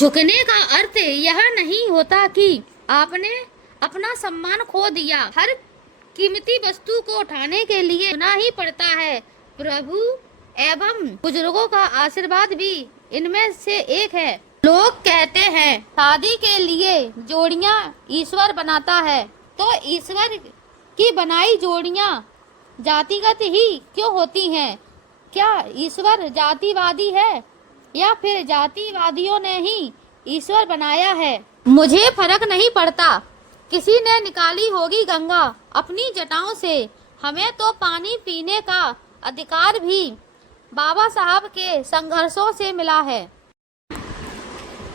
झुकने का अर्थ यह नहीं होता कि आपने अपना सम्मान खो दिया। हर कीमती वस्तु को उठाने के लिए झुकना ही पड़ता है। प्रभु एवं बुजुर्गों का आशीर्वाद भी इनमें से एक है। लोग कहते हैं शादी के लिए जोड़ियां ईश्वर बनाता है, तो ईश्वर की बनाई जोड़ियां जातिगत ही क्यों होती हैं? क्या ईश्वर जातिवादी है या फिर जातिवादियों ने ही ईश्वर बनाया है? मुझे फर्क नहीं पड़ता, किसी ने निकाली होगी गंगा अपनी जटाओं से। हमें तो पानी पीने का अधिकार भी बाबा साहब के संघर्षों से मिला है।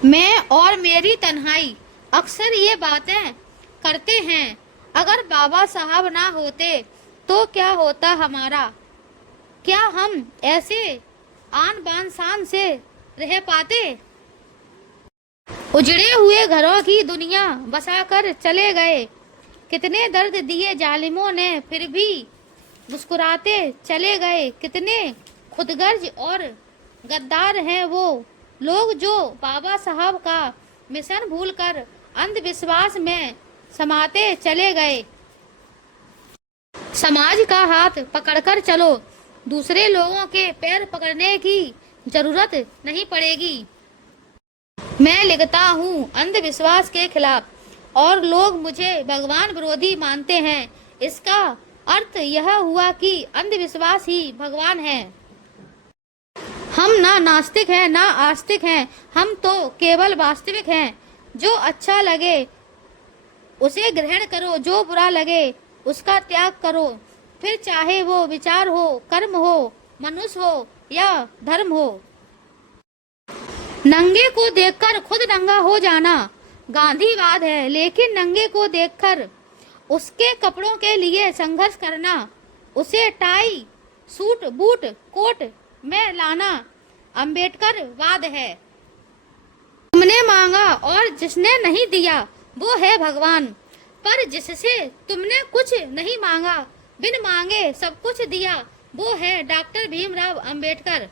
मैं और मेरी तन्हाई अक्सर ये बातें करते हैं, अगर बाबा साहब ना होते तो क्या होता हमारा? क्या हम ऐसे आन बान शान से रह पाते? उजड़े हुए घरों की दुनिया बसाकर चले गए। कितने दर्द दिए जालिमों ने, फिर भी मुस्कुराते चले गए। कितने खुदगर्ज और गद्दार हैं वो लोग जो बाबा साहब का मिशन भूलकर अंधविश्वास में समाते चले गए। समाज का हाथ पकड़कर चलो, दूसरे लोगों के पैर पकड़ने की जरूरत नहीं पड़ेगी। मैं लिखता हूँ अंधविश्वास के खिलाफ और लोग मुझे भगवान विरोधी मानते हैं। इसका अर्थ यह हुआ कि अंधविश्वास ही भगवान है। हम ना नास्तिक हैं ना आस्तिक हैं, हम तो केवल वास्तविक हैं। जो अच्छा लगे उसे ग्रहण करो, जो बुरा लगे उसका त्याग करो, फिर चाहे वो विचार हो, कर्म हो, मनुष्य हो या धर्म हो। नंगे को देखकर खुद नंगा हो जाना गांधीवाद है, लेकिन नंगे को देखकर उसके कपड़ों के लिए संघर्ष करना, उसे टाई सूट बूट कोट में लाना अम्बेडकरवाद है। तुमने मांगा और जिसने नहीं दिया वो है भगवान, पर जिससे तुमने कुछ नहीं मांगा, बिन मांगे सब कुछ दिया, वो है doctor Bhimrao Ambedkar.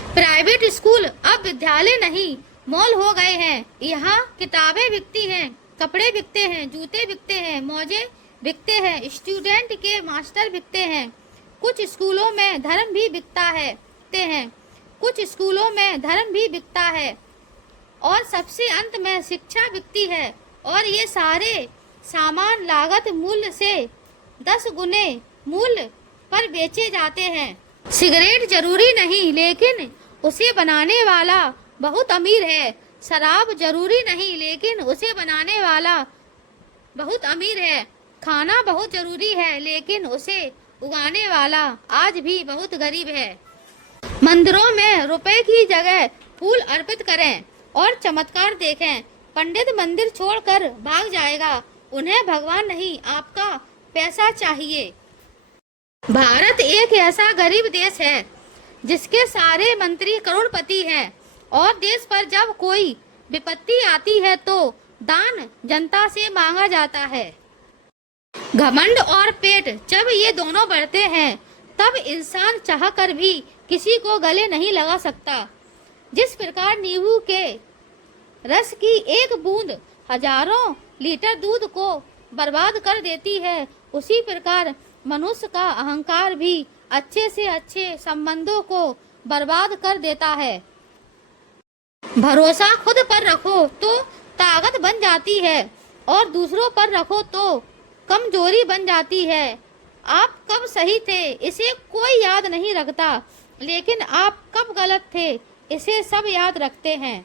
Private school अब विद्यालय नहीं मॉल हो गए हैं। यहाँ किताबें बिकती हैं, कपड़े बिकते हैं, जूते बिकते हैं, मोजे बिकते हैं, स्टूडेंट के मास्टर बिकते हैं। कुछ स्कूलों में धर्म भी बिकता है, कुछ स्कूलों में धर्म भी बिकता है और सबसे अंत में शिक्षा बिकती है। और ये सारे सामान लागत मूल्य से 10 गुने मूल्य पर बेचे जाते हैं। सिगरेट जरूरी नहीं, लेकिन उसे बनाने वाला बहुत अमीर है। शराब जरूरी नहीं, लेकिन उसे बनाने वाला बहुत अमीर है। खाना बहुत जरूरी है, लेकिन उसे उगाने वाला आज भी बहुत गरीब है। मंदिरों में रुपए की जगह फूल अर्पित करें और चमत्कार देखें। पंडित मंदिर छोड़कर भाग जाएगा, उन्हें भगवान नहीं आपका पैसा चाहिए। भारत एक ऐसा गरीब देश है जिसके सारे मंत्री करोड़पति हैं और देश पर जब कोई विपत्ति आती है तो दान जनता से मांगा जाता है। घमंड और पेट जब ये दोनों बढ़ते हैं तब इंसान चाहकर भी किसी को गले नहीं लगा सकता। जिस प्रकार नींबू के रस की एक बूंद हजारों लीटर दूध को बर्बाद कर देती है, उसी प्रकार मनुष्य का अहंकार भी अच्छे से अच्छे संबंधों को बर्बाद कर देता है। भरोसा खुद पर रखो तो ताकत बन जाती है और दूसरों पर रखो तो कमजोरी बन जाती है। आप कब सही थे इसे कोई याद नहीं रखता, लेकिन आप कब गलत थे इसे सब याद रखते हैं।